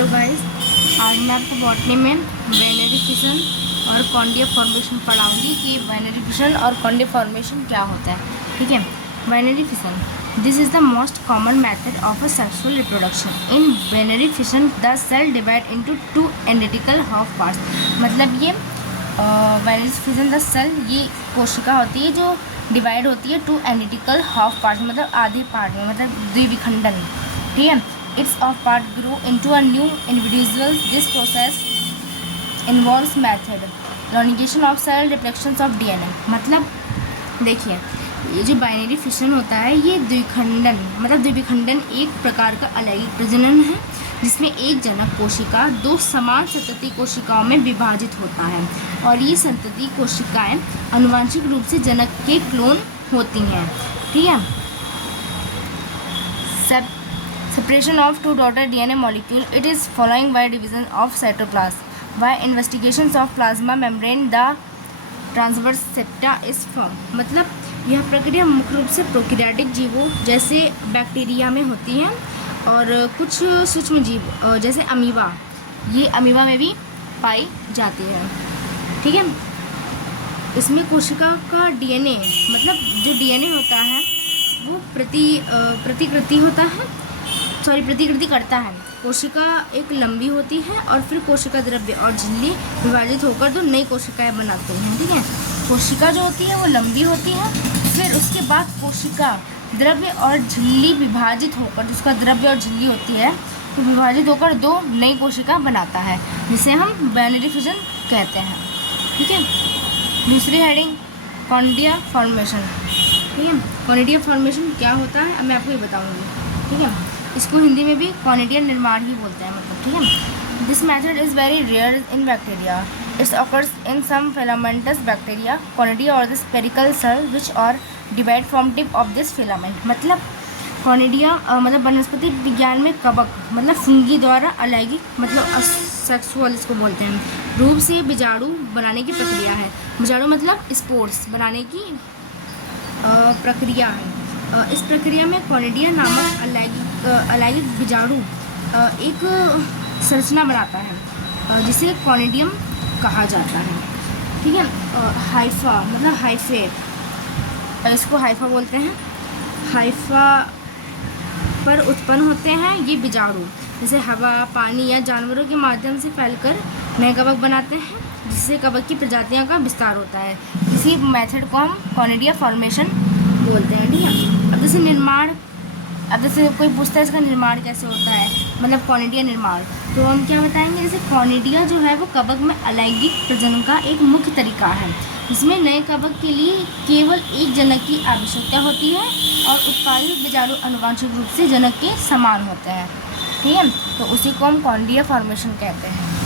Hello guys, आज मैं आपको बॉटनी में बाइनरी फिशन और कॉन्डिया फॉर्मेशन पढ़ाऊंगी कि बाइनरी फिशन और कॉन्डिया फॉर्मेशन क्या होता है। ठीक है। Binary fission, this is the most common method of asexual reproduction. In binary fission the cell divide into two identical half parts. मतलब ये बाइनरी फिशन द सेल, ये कोशिका होती है जो डिवाइड होती है टू आइडेंटिकल हाफ पार्ट्स, मतलब आधे पार्ट में, मतलब द्विविखंडन। ठीक है। Its of part grow into a new individual. This process involves method elongation of cell replications of DNA। मतलब देखिए, ये जो बाइनरी फिशन होता है ये द्विखंडन, मतलब द्विविखंडन एक प्रकार का अलैंगिक प्रजनन है जिसमें एक जनक कोशिका दो समान संतति कोशिकाओं में विभाजित होता है और ये संतति कोशिकाएं आनुवंशिक रूप से जनक के क्लोन होती हैं। ठीक है। Separation of two daughter DNA molecule, it is following by division of cytoplasm. By investigations of plasma membrane, the transverse septa is formed। मतलब यह प्रक्रिया मुख्य रूप से प्रोकैरियोटिक जीवों जैसे बैक्टीरिया में होती है और कुछ सूक्ष्म जीव जैसे अमीबा, ये अमीबा में भी पाई जाती है। ठीक है। इसमें कोशिका का डीएनए, मतलब जो डीएनए होता है वो प्रतिकृति करता है। कोशिका एक लंबी होती है और फिर कोशिका द्रव्य और झिल्ली विभाजित होकर दो नई कोशिकाएं बनाते हैं। ठीक है। कोशिका जो होती है वो लंबी होती है, फिर उसके बाद कोशिका द्रव्य और झिल्ली विभाजित होकर, जिसका द्रव्य और झिल्ली होती है तो विभाजित होकर दो नई कोशिका बनाता है, जिसे हम बाइनरी फिशन कहते हैं। ठीक है। दूसरी हेडिंग, कॉन्डिया फॉर्मेशन। ठीक है। कॉन्डिया फॉर्मेशन क्या होता है अब मैं आपको ये बताऊँगी। ठीक है। इसको हिंदी में भी कॉनिडिया निर्माण ही बोलते हैं, मतलब। ठीक है। This method is very rare in bacteria. It's occurs in some filamentous bacteria conidia और the spherical cell which are divide from tip of this filament. मतलब कॉनिडिया मतलब वनस्पति विज्ञान में कवक, मतलब फुंगी द्वारा अलैंगिक, मतलब असेक्सुअल इसको बोलते हैं, रूप से बीजाणु बनाने की प्रक्रिया है। बीजाणु मतलब स्पोर्स बनाने की प्रक्रिया है। इस प्रक्रिया में कॉनिडिया नामक अलैंगिक बीजाणु एक संरचना बनाता है जिसे कॉनिडियम कहा जाता है। ठीक है। हाइफा मतलब हाइफे, इसको हाइफा बोलते हैं। हाइफा पर उत्पन्न होते हैं ये बीजाणु, जैसे हवा, पानी या जानवरों के माध्यम से फैलकर नए कवक बनाते हैं, जिससे कवक की प्रजातियों का विस्तार होता है। इसी मेथड को हम कॉनिडिया फॉर्मेशन बोलते हैं। ठीक है। अब जैसे कोई पूछता है इसका निर्माण कैसे होता है, मतलब कॉनिडिया निर्माण, तो हम क्या बताएंगे, जैसे कॉनिडिया जो है वो कवक में अलैंगिक प्रजनन का एक मुख्य तरीका है। इसमें नए कवक के लिए केवल एक जनक की आवश्यकता होती है और उत्पादित बीजाणु आनुवंशिक रूप से जनक के समान होते हैं। ठीक है। तो उसी को हम कॉनिडिया फॉर्मेशन कहते हैं।